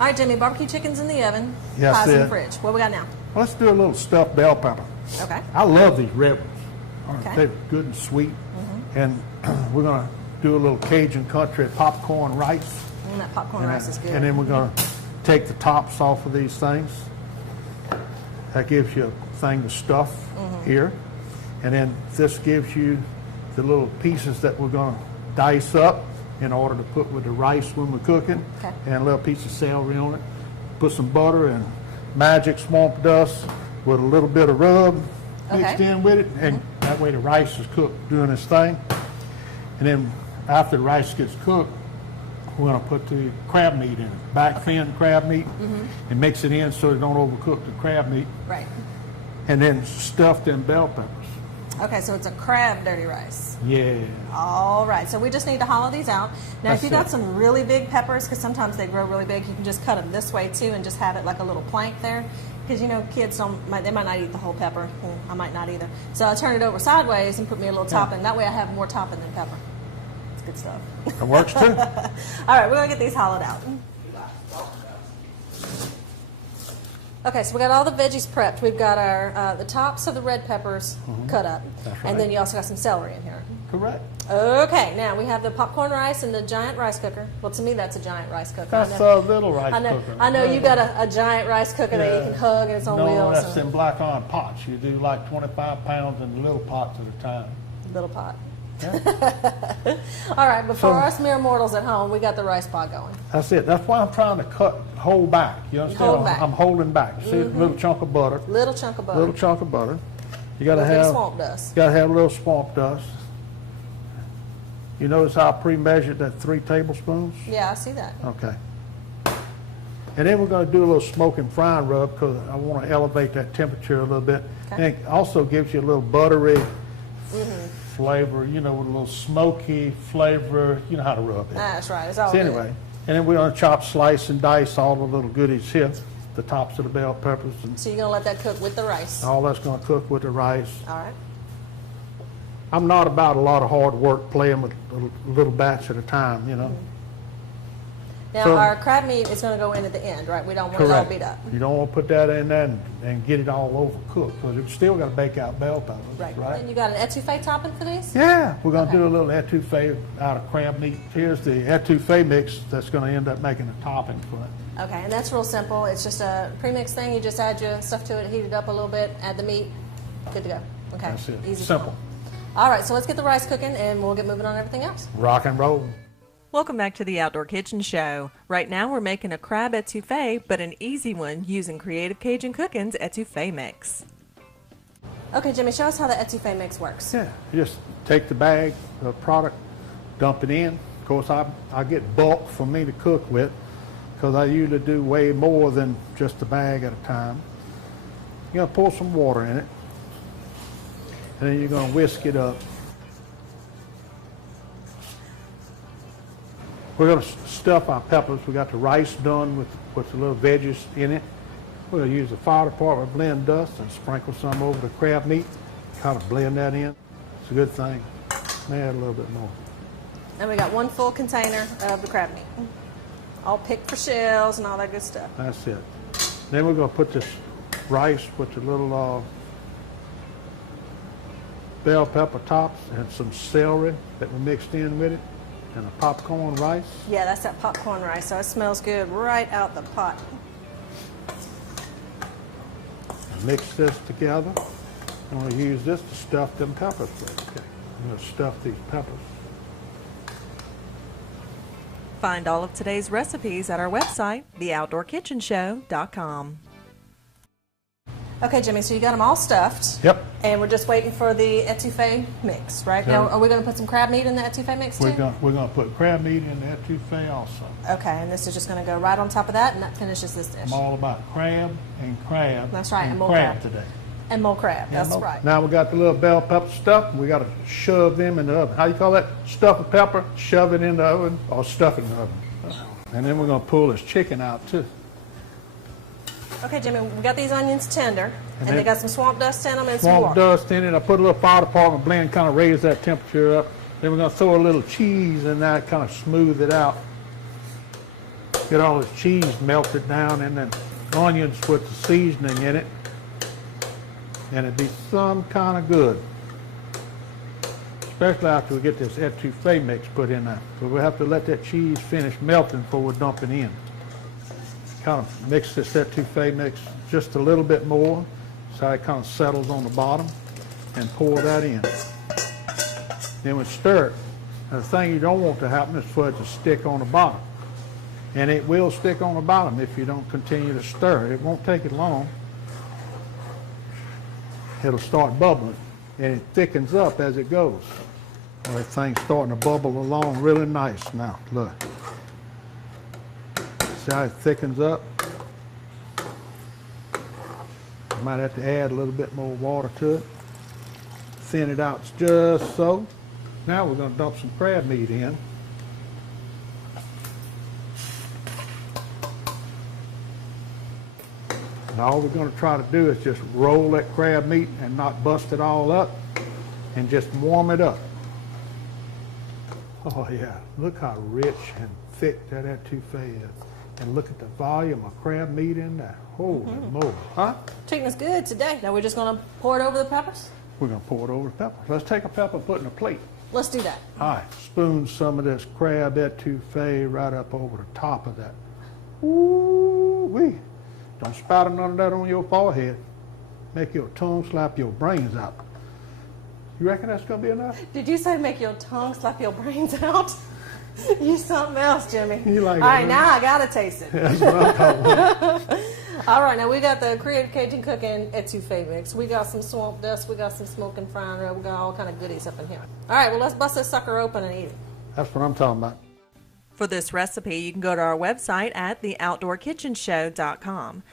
All right, Jimmy, barbecue chicken's in the oven. Yes, Pies in the fridge. What we got now? Well, let's do a little stuffed bell pepper. Okay. I love these red ones. Okay. They're good and sweet. And we're going to do a little Cajun country popcorn rice. That popcorn rice is good. And then we're going to take the tops off of these things. That gives you a thing to stuff here. And then this gives you the little pieces that we're going to dice up in order to put with the rice when we're cooking. Okay. And a little piece of celery on it. Put some butter and magic swamp dust with a little bit of rub mixed in with it. And that way the rice is cooked doing its thing. And then after the rice gets cooked, we're going to put the crab meat in it, back fin crab meat, and mix it in so it don't overcook the crab meat. Right. And then stuff them bell peppers. Okay, so it's a crab dirty rice. Yeah. All right, so we just need to hollow these out. Now, That's if you got some really big peppers, because sometimes they grow really big, you can just cut them this way too and just have it like a little plank there. Because, you know, kids they might not eat the whole pepper. I might not either. So I turn it over sideways and put me a little topping. That way I have more topping than pepper. It's good stuff. That works too. All right, we're going to get these hollowed out. Okay, so we got all the veggies prepped. We've got our the tops of the red peppers cut up. That's right. And then you also got some celery in here. Correct. Okay, now we have the popcorn rice and the giant rice cooker. Well, to me, that's a giant rice cooker. That's a little rice cooker. I know you got a giant rice cooker that you can hug and it's on wheels. No, that's in black iron pots. You do like 25 pounds in the little pots at a time. Little pot. Yeah. All right, but for us mere mortals at home, we got the rice pot going. That's it. That's why I'm trying to hold back. You understand? Hold back. I'm holding back. See, a little chunk of butter. Little chunk of butter. Little chunk of butter. You got to Little bit of have swamp dust. You got to have a little swamp dust. You notice how I pre-measured that 3 tablespoons? Yeah, I see that. Okay. And then we're going to do a little smoke and frying rub because I want to elevate that temperature a little bit. Okay. And it also gives you a little buttery flavor, you know, with a little smoky flavor. You know how to rub it. That's right. It's all So anyway, and then we're going to chop, slice, and dice all the little goodies here, the tops of the bell peppers. And so you're going to let that cook with the rice? all that's going to cook with the rice. All right. I'm not about a lot of hard work playing with a little batch at a time, you know. Now, So- our crab meat is going to go in at the end, right? We don't want it all beat up. You don't want to put that in there and get it all overcooked because it's still got to bake out bell peppers, right? And you got an etouffee topping for these? Yeah, we're going to do a little etouffee out of crab meat. Here's the etouffee mix that's going to end up making a topping for it. Okay, and that's real simple. It's just a premix thing. You just add your stuff to it, heat it up a little bit, add the meat, good to go. Okay, That's it. Easy. Simple. All right, so let's get the rice cooking and we'll get moving on everything else. Rock and roll. Welcome back to the Outdoor Kitchen Show. Right now we're making a crab etouffee, but an easy one using Creative Cajun Cooking's etouffee mix. Okay, Jimmy, show us how the etouffee mix works. Yeah, you just take the bag of product, dump it in. Of course, I get bulk for me to cook with because I usually do way more than just a bag at a time. You're going to pour some water in it, and then you're going to whisk it up. We're going to stuff our peppers. We got the rice done with the little veggies in it. We're going to use the fire department blend dust and sprinkle some over the crab meat. Kind of blend that in. It's a good thing. Add a little bit more. And we got 1 full container of the crab meat. All picked for shells and all that good stuff. That's it. Then we're going to put this rice with the little bell pepper tops and some celery that we mixed in with it. And a popcorn rice. Yeah, that's that popcorn rice, so it smells good right out the pot. Mix this together. I'm going to use this to stuff them peppers with. Okay. I'm going to stuff these peppers. Find all of today's recipes at our website, theoutdoorkitchenshow.com. Okay, Jimmy, so you got them all stuffed. Yep. And we're just waiting for the etouffee mix, right? Yeah. Now, are we going to put some crab meat in the etouffee mix too? We're going to put crab meat in the etouffee also. Okay, and this is just going to go right on top of that, and that finishes this dish. I'm all about crab and crab. That's right, and and more crab crab. today. And more crab, that's right. Now we got the little bell pepper stuff. We got to shove them in the oven. How you call that? Stuff a pepper, shove it in the oven, or stuff it in the oven. And then we're going to pull this chicken out too. Okay, Jimmy, we got these onions tender, and they got some swamp dust in them and some Swamp water. dust in it. I put a little fire department blend, kind of raise that temperature up. Then we're going to throw a little cheese in that, kind of smooth it out. Get all this cheese melted down and then onions with the seasoning in it. And it'd be some kind of good. Especially after we get this etouffee mix put in there. So we have to let that cheese finish melting before we dump it in. Kind of mix this etouffee mix just a little bit more so it kind of settles on the bottom, and pour that in. Then we stir it. Now, the thing you don't want to happen is for it to stick on the bottom. And it will stick on the bottom if you don't continue to stir it. It won't take it long. It'll start bubbling, and it thickens up as it goes. Well, that thing's starting to bubble along really nice now. Look. See how it thickens up? You might have to add a little bit more water to it. Thin it out just so. Now we're going to dump some crab meat in. And all we're going to try to do is just roll that crab meat and not bust it all up, and just warm it up. Oh yeah, look how rich and thick that etouffee is. And look at the volume of crab meat in there. Holy moly. Huh? Chicken is good today. Now we're just going to pour it over the peppers? We're going to pour it over the peppers. Let's take a pepper and put it in a plate. Let's do that. All right, spoon some of this crab etouffee right up over the top of that. Ooh-wee. Don't spatter none of that on your forehead. Make your tongue slap your brains out. You reckon that's going to be enough? Did you say make your tongue slap your brains out? You something else, Jimmy. You like All it, right, huh? now I got to taste it. That's what I'm talking about. All right, now we got the Creative Cajun Cooking etouffee mix. We got some swamp dust. We got some smoking frying rub. We got all kind of goodies up in here. All right, well, let's bust this sucker open and eat it. That's what I'm talking about. For this recipe, you can go to our website at theoutdoorkitchenshow.com.